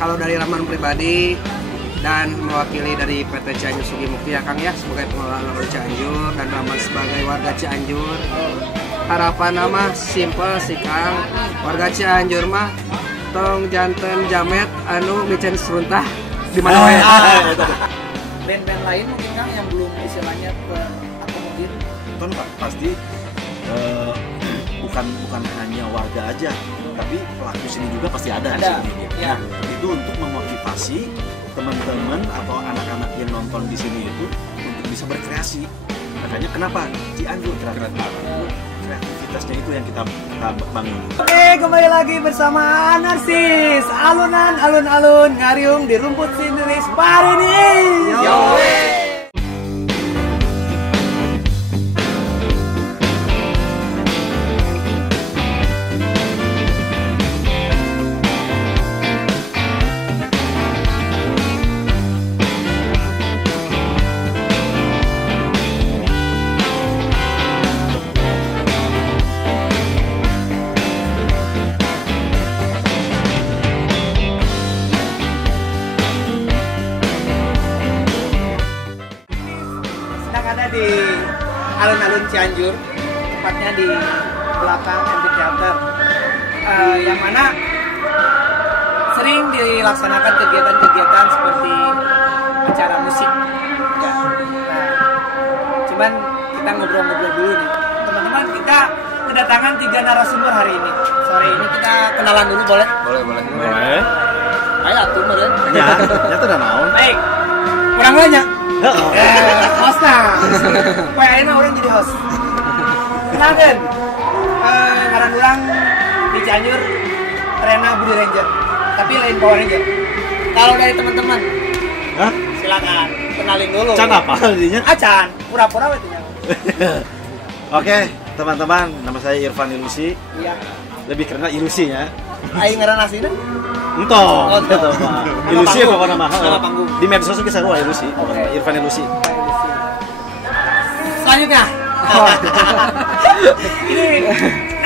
Kalau dari Rahman pribadi dan mewakili dari PT Cianjur Sugimukti ya Kang ya, sebagai pengelola alun-alun Cianjur dan Rahman sebagai warga Cianjur, harapan nama simple sih Kang, warga Cianjur mah tong janten jamet anu micen seruntah di mana wae. Band-band lain mungkin Kang yang belum istilahnya akomodir. Kan pasti bukan hanya warga aja, tapi pelaku sini juga pasti ada di sini. Ya. Nah, itu untuk memotivasi teman-teman atau anak-anak yang nonton di sini itu untuk bisa berkreasi. Makanya kenapa Cianjur kreativitasnya itu yang kita bangun. Oke, kembali lagi bersama Narsis. Alun-alun ngariung di rumput sintetis hari ini. Yo. Di alun-alun Cianjur, tepatnya di belakang amphitheater, yang mana sering dilaksanakan kegiatan-kegiatan seperti acara musik. Ya. Cuman kita ngobrol-ngobrol dulu nih, teman-teman. Kita kedatangan 3 narasumber hari ini. Sore ini kita kenalan dulu, boleh? Boleh. Ayo atuh meureun. Ya tuh udah naon. Baik. Kurang banyak. Hostnya, kayaknya orang jadi host. Kenalkan, ngaran orang di Cianjur, Rena Budi Ranger, tapi lain Power Ranger. Kalau dari teman-teman, silakan kenalin dulu. Can apa jadinya? Acan, pura-pura wetunya. Oke, teman-teman, nama saya Irfan Ilusi. Iya. Lebih karena ilusi ya. Aing ngaran aslinya? Entong. Ilusi apa nama? Nama panggung. Di medsos juga seru ilusi. Oke. Irfan Ilusi. Selanjutnya. Ini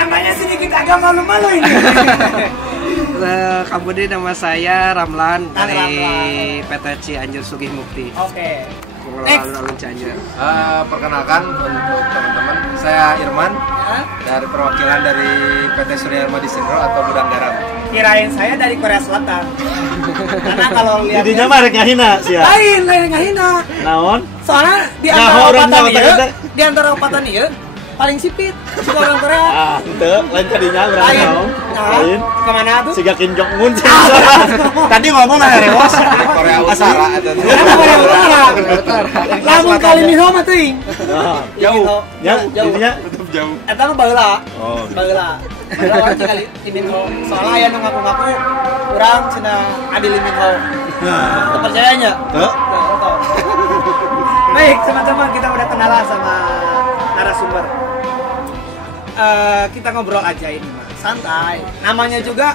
namanya sedikit agak malu-malu ini. Kabudi, nama saya Ramlan dari PT Cianjur Sugimukti. Oke. Pengelola alun-alun Cianjur. Perkenalkan untuk teman-teman, saya Irman Ya. dari perwakilan dari PT Surya Hermadi Sindro atau Gudang Garam. Kirain saya dari Korea Selatan. Karena kalau lihat Jadinya mah rek ngahina sia. lain ngahina. Naon? Soalnya di Nah, antara orang opatan Jawa ieu, Tengah. di antara opatan ieu paling sipit si orang Korea. Ah, henteu, lain kadinya berarti Lain. naon? Nah, Lain. kemana tuh? Siga Kim Jong Un. Tadi ngomong lah rewas. Korea Utara atau Karena Korea Utara. Lamun kali miho mah teuing. Jauh. Ya, Jauh. jadinya Tetap jauh. Eta mah baheula. Oh. Baheula. Baheula orang kali di Minho. Soalnya aya nu ngaku-ngaku urang cenah adi di Minho. Nah, Percayanya? tuh. Baik, teman-teman, kita udah kenalan sama narasumber. Kita ngobrol aja ini, Mas. Santai. Namanya juga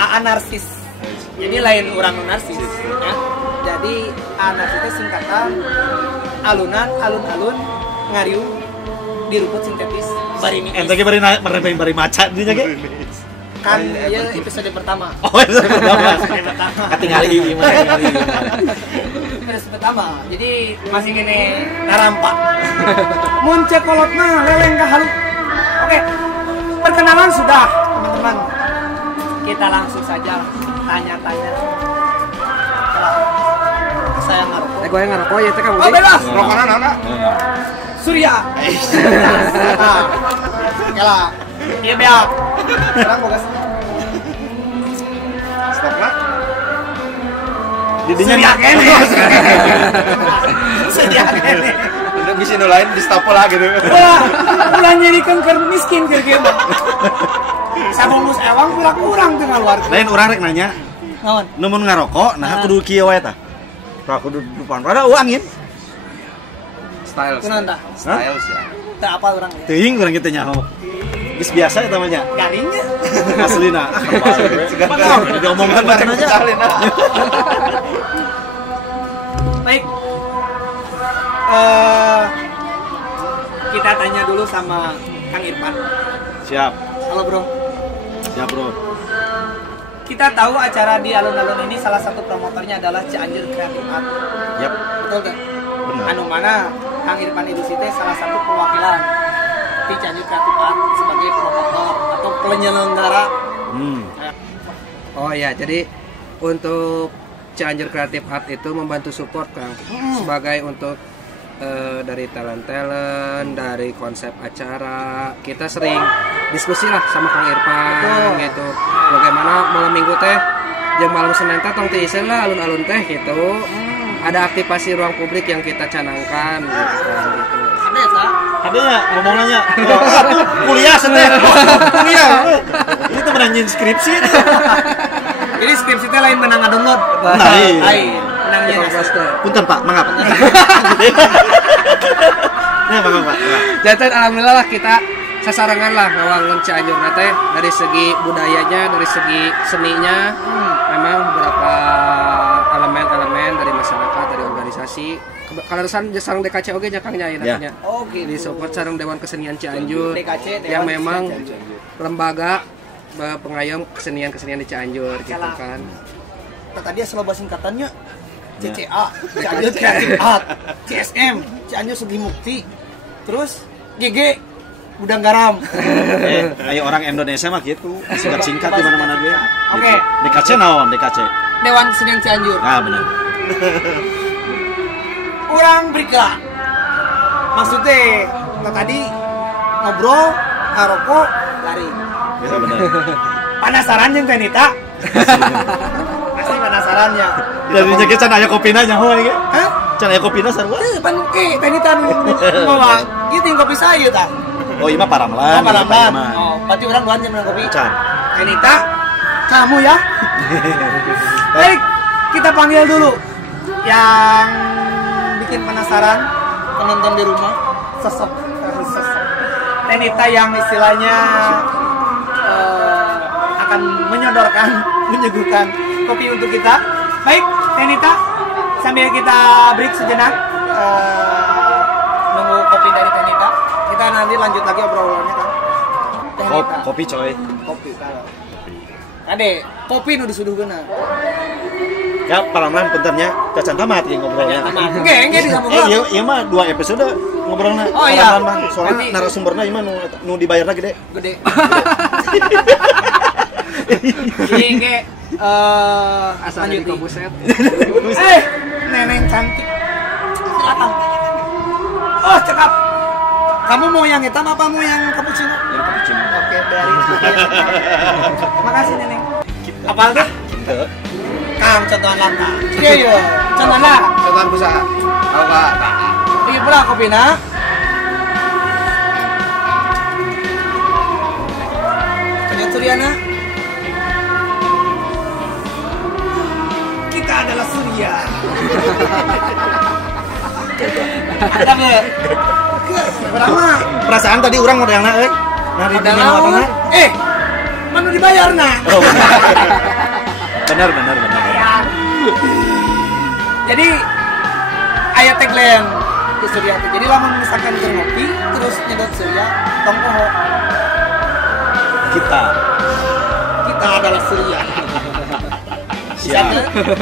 AA Narsis. Jadi lain orang narsis, ya. Jadi AA Narsis itu singkatan alun-alun ngariung di rumput sintetis bari niis. Ente ge bari maca dinya ge. Kan ya episode pertama. Oh, itu pertama. Episode pertama. Katingali gimana? Episode pertama. Jadi masih gini narampa. Mun cek kolot mah leleng ka halu. Oke. Perkenalan sudah, teman-teman. Kita langsung saja tanya-tanya. Saya ngarokok. Gue yang ngerokok ya teh Kang Oh, Budi. bebas. Rokokan anak. Surya. Nah. Oke lah. Iya, Bea. Sekarang bogas. Stop lah. Didinya Surya kene. Surya kene. Udah bisa lain di stop lah gitu. Ulah nyerikeun keur miskin keur kieu mah. Sabungkus ewang kurang teu ngaluarkeun. lain urang rek nanya. Naon? Nu mun ngarokok, nah kudu kieu wae tah. Tah kudu depan. Rada uangin. Style. Kunaon tah? Style sih. Teu apa urang ya? Teuing urang kitu nyaho. Geus biasa eta mah nya. Garingnya. Aslina. Benar, diomongkan bacan aja. Baik. Kita tanya dulu sama Kang Irfan. Siap. Halo bro. Siap, Bro. kita tahu acara di alun-alun ini salah satu promotornya adalah Cianjur Creative Art. Yap. Betul kan? Benar. Anu mana Kang Irfan Idusi teh salah satu perwakilan di Cianjur Creative Art sebagai promotor atau penyelenggara. Oh ya, jadi untuk Cianjur Creative Art itu membantu support Kang sebagai untuk dari talent, dari konsep acara. Kita sering diskusi lah sama Kang Irfan gitu. Bagaimana malam minggu teh jeung malam Senin teh tong teu iseun lah alun-alun teh gitu. Ada aktivasi ruang publik yang kita canangkan gitu. Ada ya, Sa? Ada ya ngomong nanya. Kuliah seteh. Kuliah. Ini tuh menanyain skripsi. Jadi skripsi teh lain menang download. Lain. Menangnya Punten Pak, mangap. Nah, Pak. Jadi alhamdulillah lah kita sasarangan lah ngawangun Cianjur teh dari segi budayanya, dari segi seninya. Memang beberapa elemen-elemen dari masyarakat, dari organisasi. Kalau sareng DKC oge nya Kang nya namanya. Oh gitu. Di support sareng Dewan Kesenian Cianjur DKC, Dewan yang Kesenian memang Cianjur. lembaga pengayom kesenian-kesenian di Cianjur gitu kan. Tadi asal bahasa singkatannya CCA, Cianjur Creative Art, CSM, Cianjur Sugih Mukti, terus GG, Gudang Garam. Ayo orang Indonesia mah gitu, singkat-singkat di mana-mana gue. Oke. DKC naon, DKC. Dewan Kesenian Cianjur. Ah, benar. Kurang berika. Maksudnya, tadi ngobrol, ngarokok, lari. Ya benar. Penasaran jeung Tenita? Pasti penasaran ya. Dari nya can aya kopina nyaho ge. Hah? Can aya kopina sarua. Pan Tenita nu bawa gitu kopi saya tah. Oh, iya mah Paramlan. Oh, Paramlan. Oh, berarti orang doan jam kopi. Can. Tenita, kamu ya? Baik, kita panggil dulu yang bikin penasaran penonton di rumah. Sosok Tenita yang istilahnya akan menyuguhkan kopi untuk kita. Baik, Tenita, sambil kita break sejenak nunggu kopi dari Tenita, kita nanti lanjut lagi obrolannya kan. Tenita. Kopi coy. Kopi kalau. Ade, kopi nu disuduhkeuna. Ya, Paramlan puntennya cacan tamat ya ngobrolnya. Oke, disambung. Iya mah 2 episode ngobrolnya. Oh iya. Paramlan, soalnya narasumberna ieu mah nu dibayarna gede. Gede. Ini Asal dari Kobuset. Neneng cantik. Silakan. Oh, cakep. Kamu mau yang hitam apa mau yang cappuccino? Yang cappuccino. Oke, dari. Makasih, Neneng. Apa tuh? Kang, contohan langka. Iya, contohan lah. Contohan usaha. Tahu Pak? Iya pula kopina. Kalian Suryana. Kita adalah Surya. Ada nggak? Berapa? Perasaan tadi orang modalna euy. Nari di mana? Mana dibayar nah? Oh, benar. Jadi aya tagline di Surya. Jadi lamun misalkan ke ngopi terus nyedot Surya, tong poho. Kita Adalah Surya.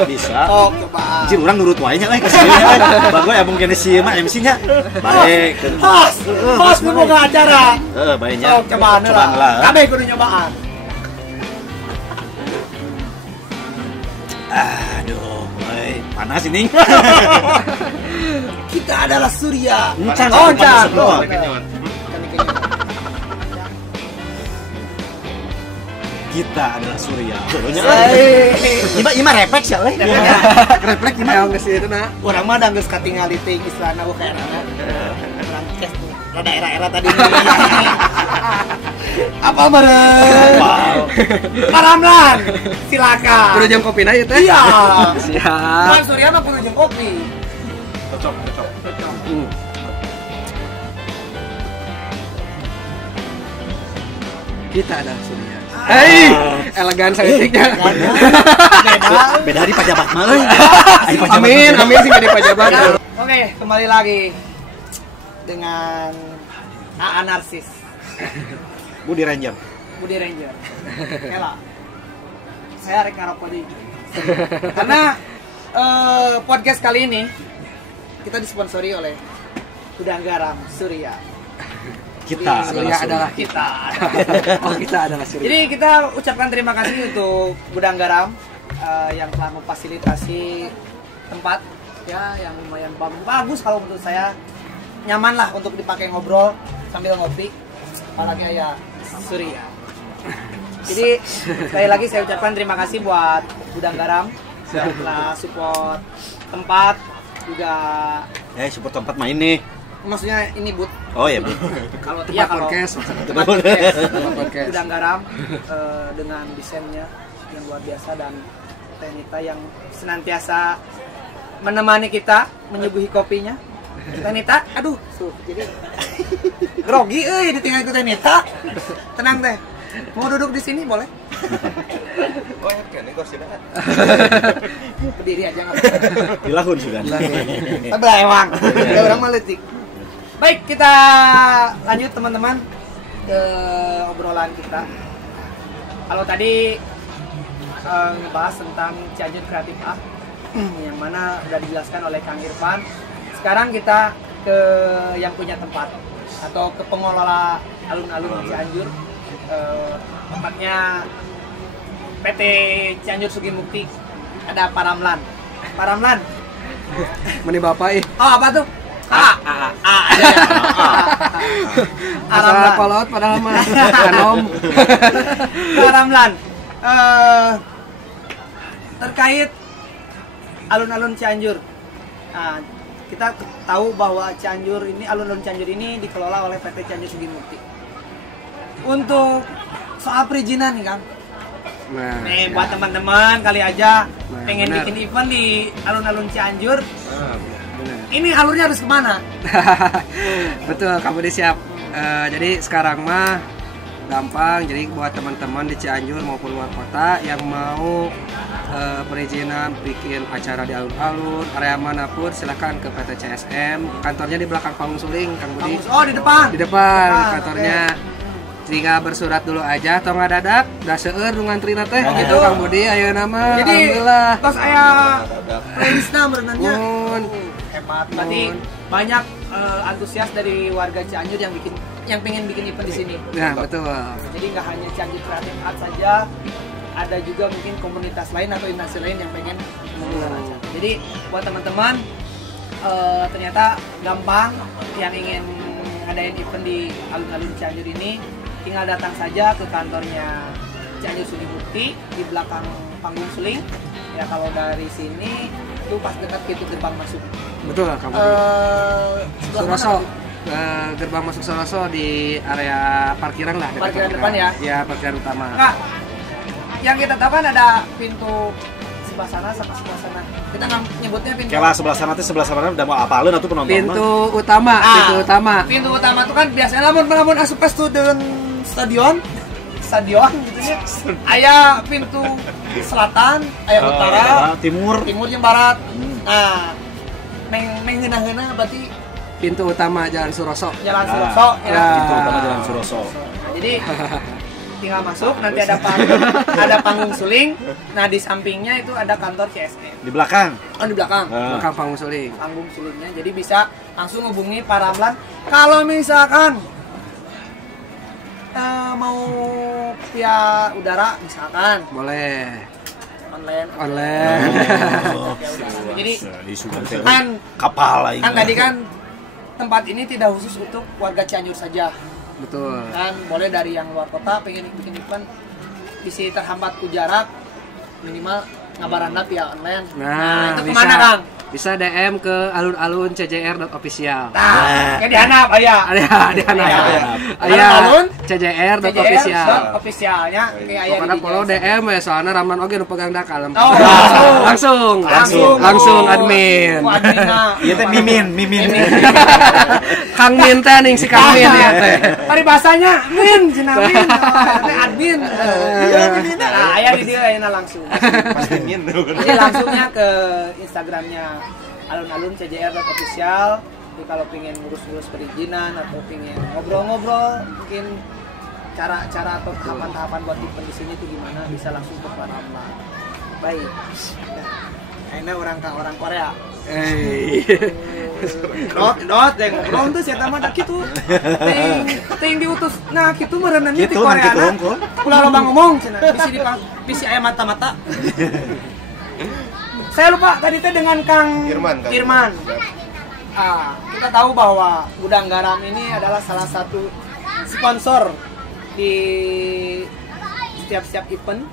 Bisa. Oh, coba. Jin urang nurut wae nya ka sieun. Bagus ya mungkin si mah MC nya. Baik. Host nu boga acara. Heeh, bae nya. Oh, cobaan lah. Kabeh kudu nyobaan. Aduh, panas ini. Kita adalah Surya. Encan. Kita adalah Surya. Ima refleks ya, weh. Refleks gimana geus itu nah. Urang mah da geus katingali teh istilahna we kaerana. Urang tes rada era-era tadi. Apa meureun? Wow. Paramlan. Silakan. Kudu jam kopi na ieu teh. Iya. Siap. Bang Surya mah kudu jeung kopi. Cocok. Kita adalah Surya. Hei, elegan saeutiknya. Beda hari pajabat mah euy. Amin sih di pajabat. Oke, kembali lagi dengan AA Narsis. Budi Ranger. Ela. saya rek ngarokok deui. Karena podcast kali ini kita disponsori oleh Gudang Garam Surya. Kita Surya Kita. Oh, kita adalah Surya. Jadi kita ucapkan terima kasih untuk Gudang Garam yang telah memfasilitasi tempat ya yang lumayan bagus kalau menurut saya, nyaman lah untuk dipakai ngobrol sambil ngopi, apalagi ya Surya. Jadi sekali lagi saya ucapkan terima kasih buat Gudang Garam yang telah support tempat juga. Support tempat main nih. Maksudnya ini but. Oh ya, Bu. Kalau Tempat podcast. tempat podcast. Podcast. Gudang Garam dengan desainnya yang luar biasa dan Teh Nita yang senantiasa menemani kita menyuguhi kopinya. Teh Nita, aduh, jadi grogi ditinggal ke Teh Nita. Tenang Teh. Mau duduk di sini boleh? Oh ya kan, ini kursinya. Berdiri aja nggak apa-apa. Dilahun sudah. Tapi emang, ada orang meletik. Baik, kita lanjut teman-teman ke obrolan kita. Kalau tadi ngebahas tentang Cianjur Kreatif Art yang mana udah dijelaskan oleh Kang Irfan. Sekarang kita ke yang punya tempat atau ke pengelola alun-alun Cianjur. Tempatnya PT Cianjur Sugimukti, ada Pak Ramlan. Pak Ramlan. Meni bapak Oh, apa tuh? Asal kolot padahal mah kanom. Pak Ramlan. Terkait alun-alun Cianjur. Nah, kita tahu bahwa Cianjur ini, alun-alun Cianjur ini dikelola oleh PT Cianjur Sugimukti. Untuk soal perizinan nih Kang. Nah, Nih buat teman-teman kali aja pengen benar. bikin event di alun-alun Cianjur. benar. Ini alurnya harus kemana? Betul, kamu siap. Jadi sekarang mah gampang. Jadi buat teman-teman di Cianjur maupun luar kota yang mau perizinan bikin acara di alun-alun area manapun, silahkan ke PT CSM. Kantornya di belakang Panggung Suling, Kang Budi. Oh, di depan. Di depan Ah, kantornya. Tinggal bersurat dulu aja, atau nggak dadak, dah seueur nu ngantrina teh, Oh, gitu gitu. Kang Budi, ayo nama, Jadi alhamdulillah. tos aya playlistnya berenangnya. Mun. Hebat. Berarti banyak antusias dari warga Cianjur yang pengen bikin event di sini. Nah, betul. Jadi nggak hanya Cianjur Kreatif Art saja, ada juga mungkin komunitas lain atau instansi lain yang pengen menggelar acara. Jadi buat teman-teman ternyata gampang yang ingin ngadain event di alun-alun Cianjur ini, tinggal datang saja ke kantornya Cianjur Sugimukti di belakang Panggung Suling. Ya kalau dari sini itu pas dekat pintu gerbang masuk. Betul, Kang Budi. Sebelah mana Suroso. tuh? Gerbang masuk Suroso di area parkiran lah. dekat Parkiran parkiran. depan ya? Ya, parkiran utama. Nah, yang kita tahu kan ada pintu sebelah sana sama sebelah sana. Kita nggak nyebutnya pintu. Kela sebelah sana udah mau apalin atau penonton Pintu utama, Ah, pintu utama. Pintu utama tuh kan biasanya lamun asup stadion gitu ya. Aya pintu selatan, aya utara, timur. timur jeung barat. Nah, meng ngeunah-ngeunah berarti Pintu utama Jalan Suroso. Jalan Ah, Suroso ya. Pintu utama Jalan Suroso. Jadi tinggal masuk, nanti ada panggung suling. Nah, di sampingnya itu ada kantor CSM. Di belakang. Oh, di belakang. Belakang Panggung Suling. Panggung sulingnya. Jadi bisa langsung hubungi Pak Ramlan. Kalau misalkan mau via udara misalkan Boleh. online. Jadi kan kapal lagi. kan tadi kan tempat ini tidak khusus untuk warga Cianjur saja. Betul. Kan boleh dari yang luar kota pengen bikin event bisa terhambat ku jarak minimal ngabaranda via online. Nah, itu kemana Kang? Bisa DM ke alun-alun CJR.official. Nah, kayak dihanap aya. Ada Alun-alun CJR.official. officialnya kayak aya Pokoknya di follow DJ. DM ya, soalnya Ramlan oge nu pegang dakal. Oh, langsung admin. Oh, adminna. Iya teh mimin. Kang Min teh ning si Kang Min ya teh. Paribasanya min cenah min. Teh admin. Nah, aya di dieu ayeuna langsung. Jadi langsungnya ke Instagramnya alun-alun CJR.official. Jadi kalau pengen ngurus-ngurus perizinan atau pengen ngobrol-ngobrol mungkin cara atau tahapan buat event di sini itu gimana, bisa langsung ke Paramlan. Baik. Karena orang Korea. Dot yang ngobrol tuh saya tamat gitu. Ting diutus. Nah, gitu merenangnya di Korea. Ulah loba ngomong cenah. Bisi aya mata-mata. Saya lupa tadi teh dengan Kang Irman. Kita tahu bahwa Gudang Garam ini adalah salah satu sponsor di setiap event,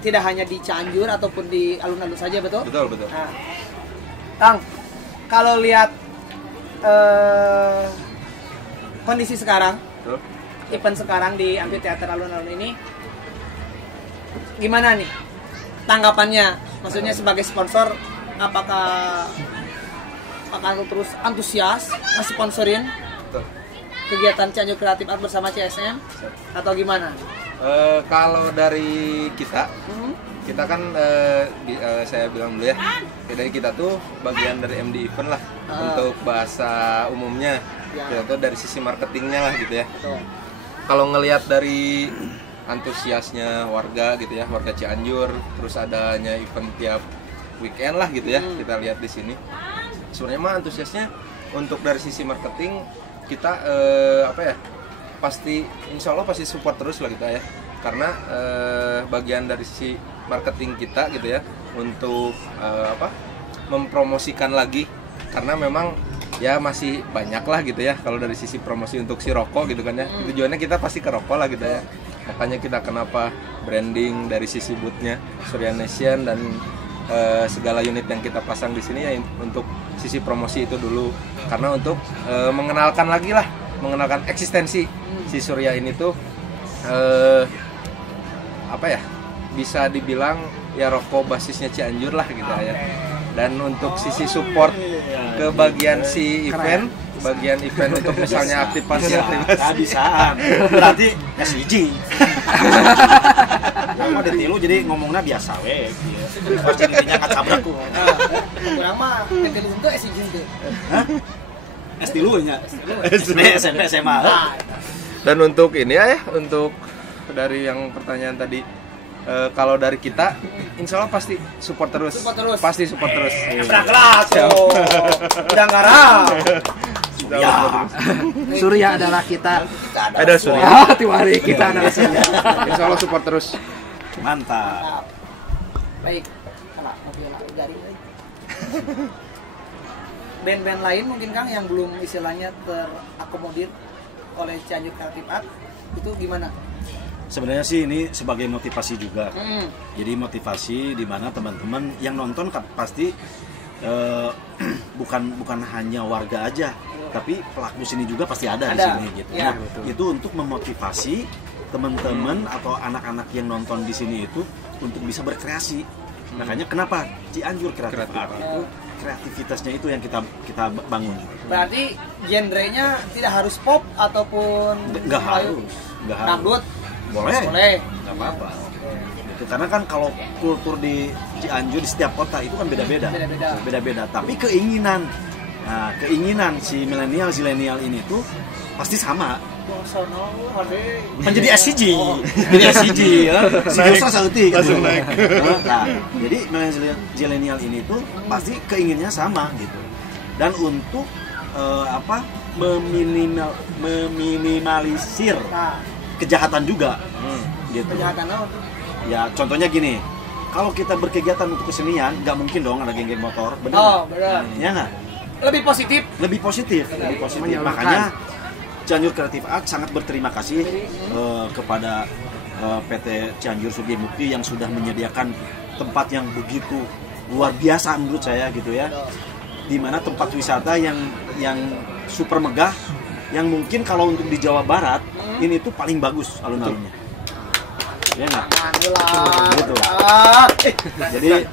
tidak hanya di Cianjur ataupun di alun-alun saja, betul? Betul. Nah, Kang, kalau lihat kondisi sekarang, event sekarang di Amphitheater alun-alun ini, gimana nih tanggapannya? Maksudnya sebagai sponsor, apakah terus antusias nge-sponsorin kegiatan Cianjur Creative Art bersama CSM atau gimana? Kalau dari kita kan saya bilang dulu ya, dari kita tuh bagian dari MD Event lah untuk bahasa umumnya, kita tuh dari sisi marketingnya lah gitu ya. Kalau ngelihat dari antusiasnya warga gitu ya, warga Cianjur, terus adanya event tiap weekend lah gitu ya, kita lihat di sini. Sebenarnya mah antusiasnya untuk dari sisi marketing kita pasti insya Allah pasti support terus lah gitu ya, karena bagian dari sisi marketing kita gitu ya untuk mempromosikan lagi, karena memang ya masih banyak lah gitu ya kalau dari sisi promosi untuk si rokok gitu kan ya, tujuannya kita pasti ke rokok lah gitu ya, makanya kita kenapa branding dari sisi boothnya Surya Nation dan segala unit yang kita pasang di sini ya untuk sisi promosi itu dulu, karena untuk mengenalkan eksistensi si Surya ini tuh bisa dibilang ya rokok basisnya Cianjur lah gitu ya. Dan untuk sisi support ke bagian si event, bagian event untuk misalnya aktivasi bisa berarti SIG mau ditilu jadi ngomongnya biasa we pasti intinya kacabrak ku kurang mah ditilu untuk SIG itu S3 nya SMP SMA. Dan untuk ini ya untuk dari yang pertanyaan tadi, kalau dari kita insya Allah pasti support terus. Pasti support terus. Berangkat Gudang Garam. Surya adalah kita. Ada Surya. Tiwari kita adalah Surya. Insya Allah support terus. Mantap. Baik. Kalau dari band-band lain mungkin Kang yang belum istilahnya terakomodir oleh Cianjur Creative Art itu gimana? Sebenarnya sih ini sebagai motivasi juga. Jadi motivasi di mana teman-teman yang nonton pasti bukan hanya warga aja, tapi pelaku sini juga pasti ada. Di sini gitu. Ya, itu untuk memotivasi teman-teman atau anak-anak yang nonton di sini itu untuk bisa berkreasi. Makanya kenapa Cianjur Creative Art itu kreativitasnya itu yang kita bangun. Berarti genrenya tidak harus pop ataupun nggak harus. Dangdut boleh, nggak apa-apa. Itu karena kan kalau kultur di Cianjur di setiap kota itu kan beda-beda. Tapi keinginan si zilenial ini tuh pasti sama. Menjadi SCG, jadi SCG ya. Langsung naik. Nah, jadi zilenial ini tuh pasti keinginannya sama gitu. Dan untuk meminimalisir kejahatan juga, gitu. Kejahatan apa? Ya contohnya gini, kalau kita berkegiatan untuk kesenian, nggak mungkin dong ada geng-geng motor, benar? Oh, benar. Ya nggak? Lebih positif. Makanya Cianjur Creative Art sangat berterima kasih kepada PT Cianjur Sugimukti yang sudah menyediakan tempat yang begitu luar biasa menurut saya gitu ya, dimana tempat wisata yang super megah, yang mungkin kalau untuk di Jawa Barat ini tuh paling bagus alun-alunnya, ya nggak? Gitu. Jadi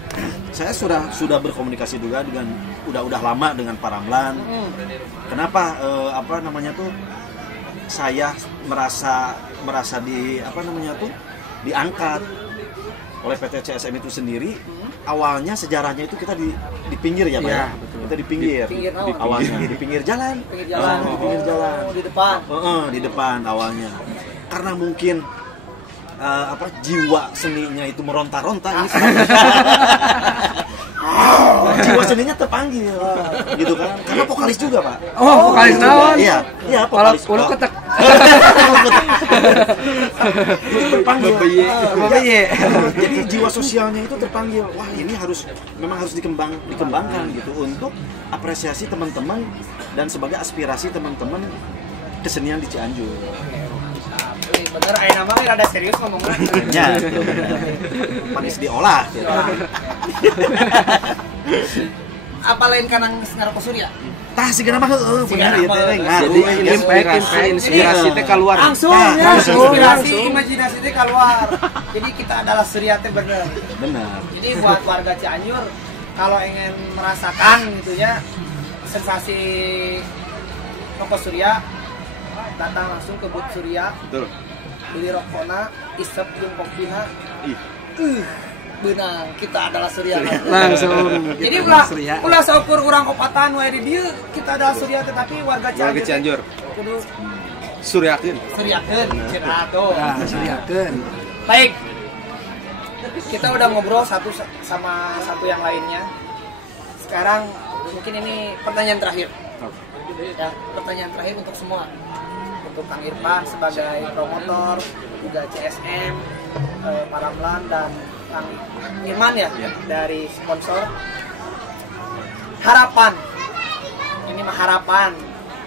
saya sudah berkomunikasi juga dengan udah lama dengan Paramlan. Kenapa saya merasa diangkat oleh PT CSM itu sendiri. Awalnya sejarahnya itu kita di pinggir ya, Pak ya. Kita di pinggir awalnya di pinggir jalan. Di depan. Di depan awalnya. karena mungkin jiwa seninya itu meronta-ronta jiwa seninya terpanggil gitu kan, karena vokalis juga Pak. Oh, vokalis naon? Iya vokalis. Kalau ketek itu terpanggil. Iya. Jadi jiwa sosialnya itu terpanggil. Wah, ini memang harus dikembangkan gitu untuk apresiasi teman-teman dan sebagai aspirasi teman-teman kesenian di Cianjur. Bener, ayo nama rada serius ngomongnya. Ya, panis diolah. Gitu. Apa lain kanang ngaroko surya? Tah sigana mah heueuh bener ieu teh. Jadi inspirasi teh keluar. Langsung ya, inspirasi, imajinasi teh keluar. Jadi kita adalah surya teh bener. Benar. Jadi buat warga Cianjur kalau ingin merasakan gitu ya sensasi rokok surya, datang langsung ke Booth Surya. Betul. Beli rokokna, isep jeung kopina. Ih. Benang, kita adalah surya. Langsung. Jadi ulah saukur urang kopatan wae di dieu, kita adalah surya tetapi warga Cianjur. Kudu suryakeun. Suryakeun, cenah atuh. Nah, suryakeun. Baik. Kita udah ngobrol satu sama satu yang lainnya. Sekarang mungkin ini pertanyaan terakhir. Ya, pertanyaan terakhir untuk semua. Untuk Kang Irfan sebagai promotor, juga CSM, Paramlan dan Kang Irman ya, dari sponsor. Harapan, ini mah harapan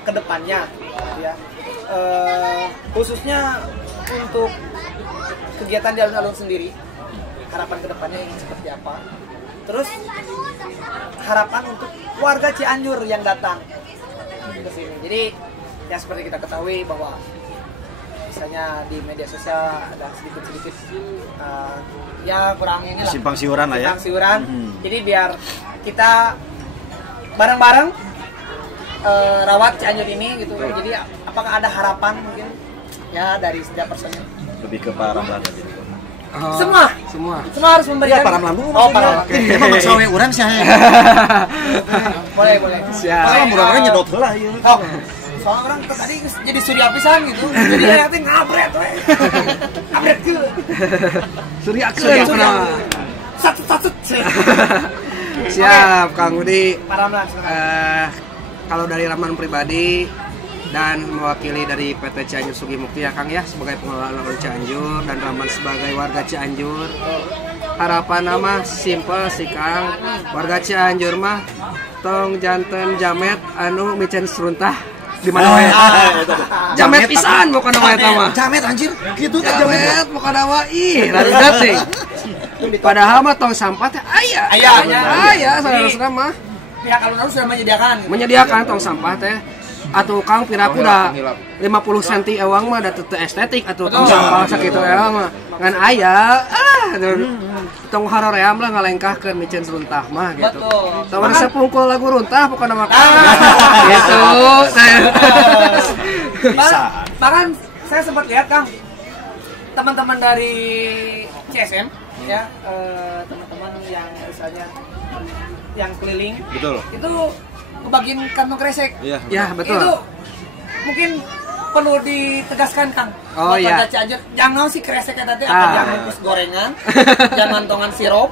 kedepannya, ya. Khususnya untuk kegiatan di alun-alun sendiri, harapan kedepannya ini seperti apa? Terus harapan untuk warga Cianjur yang datang ke sini. Jadi ya seperti kita ketahui bahwa misalnya di media sosial ada sedikit ya kurang inilah simpang siuran lah ya. Simpang siuran. Jadi biar kita bareng-bareng rawat Cianjur ini gitu. Jadi apakah ada harapan mungkin ya dari setiap personil? Lebih ke Paramlan aja. Semua harus memberikan. Ya, Paramlan dulu. Oh, Paramlan. Emang masalah urang sih. Boleh. Siap. Kalau murah-murah nyedot heula ieu. Soalnya orang tadi jadi surya pisan gitu. Jadi ya teh ngabret we. Ngabret ke. Suryakeun kunaon? Satu. Siap, Kang Budi. Paramlan. Kalau dari Raman pribadi dan mewakili dari PT Cianjur Sugi Mukti ya Kang ya, sebagai pengelola alun Cianjur dan Raman sebagai warga Cianjur, harapan nama simple sih Kang, warga Cianjur mah tong janten jamet anu micen seruntah di mana wae. Jamet pisan bukan nama eta mah. Jamet anjir, kitu teh Jamet bukan nama ih, darudat teh. Padahal mah tong sampah teh aya saudara-saudara mah. Pihak alun-alun sudah menyediakan tong sampah teh. Atau Kang piraku dah 50 cm ewang mah da teu estetik atau tong sampah sakitu ewang mah ngan aya tong haroream lah ngalengkahkeun micen seruntah mah gitu. Tawar sepungkul lagu runtah bukan nama Kang. Gitu. Bahkan saya sempat lihat Kang teman-teman dari CSM ya, teman-teman yang misalnya yang keliling. Betul. Itu kebagian kantong kresek. Ya, betul. Itu mungkin perlu ditegaskan Kang. Oh iya. Cianjur, jangan si kreseknya tadi jangan bungkus gorengan, jangan tongan sirup.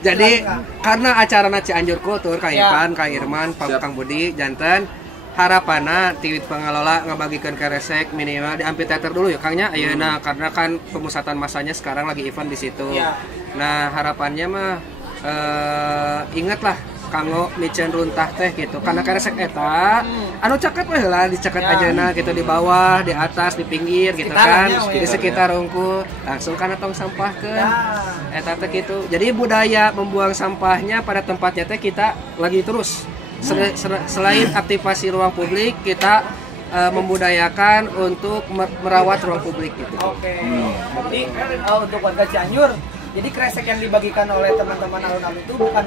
Jadi karena acarana Cianjur Kultur Kang Irfan, Kang Irman, Kang Budi, janten harapanna ti pengelola ngabagikeun kresek minimal di amphitheater dulu ya Kangnya. Ayeuna karena kan pemusatan masanya sekarang lagi event di situ. Ya. Nah, harapannya mah ingatlah kanggo micen runtah teh gitu karena kresek eta anu caket we lah dicaket ajeuna gitu di bawah, di atas, di pinggir gitu kan, di sekitar rungkul langsung kana tong sampahkeun eta teh gitu. Jadi budaya membuang sampahnya pada tempatnya teh kita lagi terus selain aktivasi ruang publik kita membudayakan untuk merawat ruang publik gitu. Oke. Jadi untuk warga Cianjur, jadi kresek yang dibagikan oleh teman-teman alun-alun itu bukan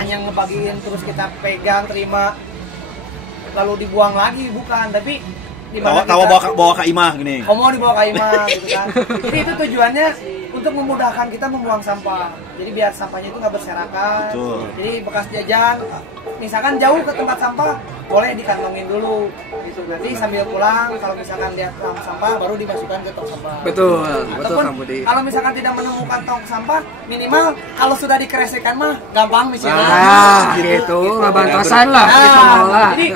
hanya ngebagiin terus kita pegang, terima, lalu dibuang lagi, bukan. Tapi bawa ke imah gini. Mau dibawa ke imah gitu kan. Jadi itu tujuannya untuk memudahkan kita membuang sampah. Jadi biar sampahnya itu nggak berserakan. Betul. Jadi bekas jajan, misalkan jauh ke tempat sampah, boleh dikantongin dulu Nanti sambil pulang kalau misalkan lihat tong sampah baru dimasukkan ke tong sampah. Betul Ataupun Kang Budi. kalau misalkan tidak menemukan tong sampah, minimal kalau sudah dikeresekan mah gampang misalnya. Gitu, ngabantasan lah kita mengolah. Jadi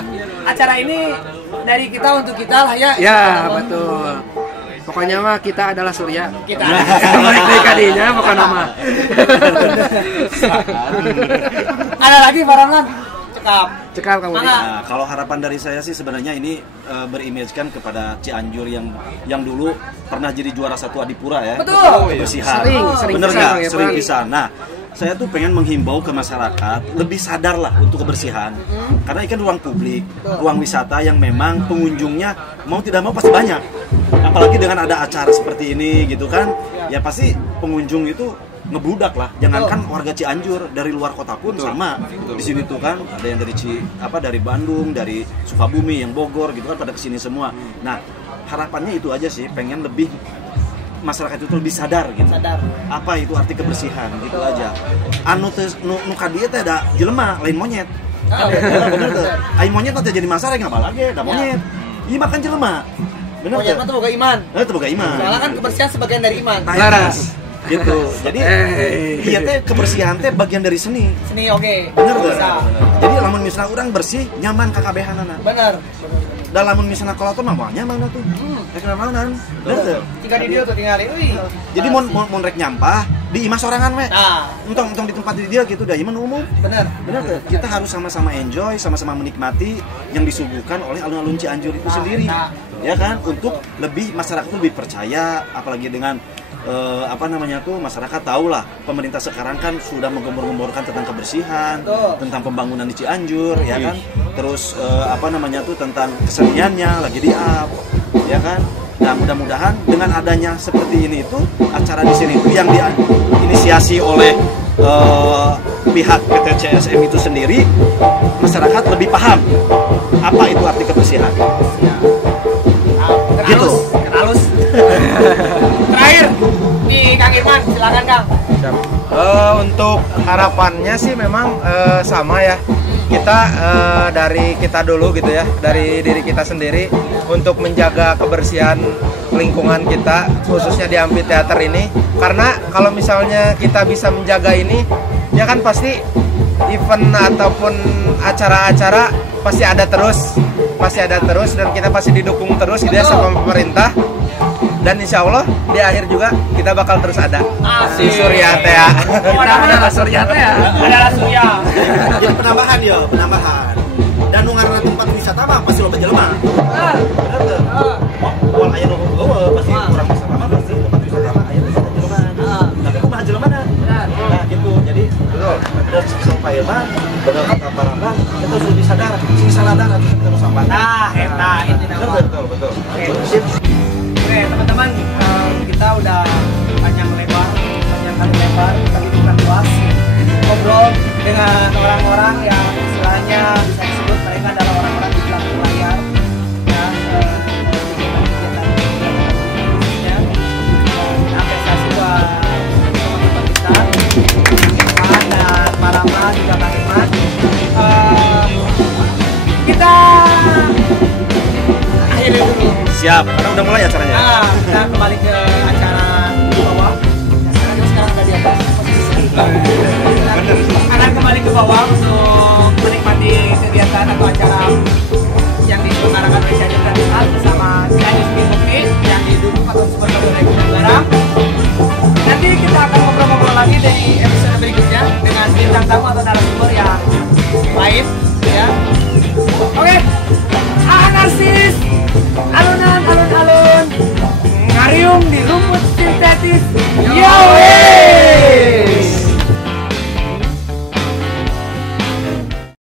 acara ini dari kita untuk kita lah ya. Ya, betul. Pokoknya mah kita adalah surya. Kita. Baik kadinya bukan nama. Ada lagi barangan. Cekap Kang Budi. Nah, kalau harapan dari saya sih sebenarnya ini berimagekan kepada Cianjur yang dulu pernah jadi juara 1 Adipura ya. Betul. Kebersihan. Sering Bener pisan, nggak? Bang, ya, Sering Bang. pisan. Nah, saya tuh pengen menghimbau ke masyarakat lebih sadar lah untuk kebersihan. Karena ini kan ruang publik, ruang wisata yang memang pengunjungnya mau tidak mau pasti banyak. Apalagi dengan ada acara seperti ini gitu kan, ya pasti pengunjung itu ngebludak lah. Jangankan warga Cianjur, dari luar kota pun sama. Di sini tuh kan ada yang dari Bandung, dari Sukabumi, yang Bogor gitu kan pada kesini semua. Nah, harapannya itu aja sih, pengen lebih masyarakat itu lebih sadar gitu. Apa itu arti kebersihan gitu aja. Anu teh nu ka dieu teh da jelema lain monyet. Bener tuh. Ai monyet teh jadi masalah ngapa lagi da monyet. Ieu makan jelema. Bener Monyet mah tuh boga iman. Itu boga iman. Soalnya kan kebersihan sebagian dari iman. Laras. Gitu. Jadi iya teh kebersihan teh bagian dari seni. Sini oke. Bener tuh. Bisa. Jadi lamun misalnya urang bersih, nyaman kakabehanana. Bener. Da lamun misalnya kolot mah moal nyaman tuh. Kenamanan. Bener tuh. Jika di dia tuh tinggalin, Jadi mau rek nyampah di imah sorangan we. Nah, Entong di tempat di dia gitu dah, iman umum. bener. Benar tuh. Kita harus sama-sama enjoy, sama-sama menikmati yang disuguhkan oleh alun-alun Cianjur itu sendiri. Ya kan? Untuk lebih masyarakat itu lebih percaya, apalagi dengan masyarakat tahu lah pemerintah sekarang kan sudah menggembor-gemborkan tentang kebersihan, tentang pembangunan di Cianjur, ya kan? Terus tentang keseniannya lagi di-up, ya kan? Nah, mudah-mudahan dengan adanya seperti ini itu acara di sini itu yang diinisiasi oleh pihak PT CSM itu sendiri, masyarakat lebih paham apa itu arti kebersihan. Gitu. Terhalus. Terakhir di Kang Irman, silakan Kang. Untuk harapannya sih memang sama ya. Kita dari kita dulu gitu ya, dari diri kita sendiri untuk menjaga kebersihan lingkungan kita, khususnya di amphitheater ini. Karena kalau misalnya kita bisa menjaga ini, ya kan pasti event ataupun acara-acara pasti ada terus dan kita pasti didukung terus gitu ya sama pemerintah. Dan insya Allah di akhir juga kita bakal terus ada. Si Surya teh ya. Adalah surya teh ya. Adalah Surya. Jadi penambahan. Dan nungarna tempat wisata mah pasti loba jelema. Bener tuh. Wal aya nu eueuh pasti urang wisata mah pasti tempat wisata mah aya jelema. Tapi kumaha jelemana? Nah, gitu. Jadi dan supaya mah bener kata Paramba kita harus lebih sadar, sing saladar atuh kita harus sampah. Nah, eta inti nama. Betul. Oke, teman-teman, kita udah panjang lebar, tapi bukan luas. Ngobrol dengan orang-orang yang istilahnya bisa disebut mereka adalah orang-orang di belakang layar. Ya, kegiatan apresiasi buat teman-teman kita, Irfan dan Parama juga Kang Irman. Kita akhiri dulu. Siap, karena udah mulai acaranya. Kita kembali ke acara di bawah. Acaranya sekarang ada di atas. Akan kembali ke bawah untuk menikmati kegiatan atau acara yang diselenggarakan oleh Cianjur Festival bersama Cianjur Sugi Mukti yang didukung atau support oleh Negara. Nanti kita akan ngobrol-ngobrol lagi di episode berikutnya dengan bintang tamu atau narasumber yang lain, ya. Oke, anarsis. Alun-alun ngariung di rumput sintetis. Yo.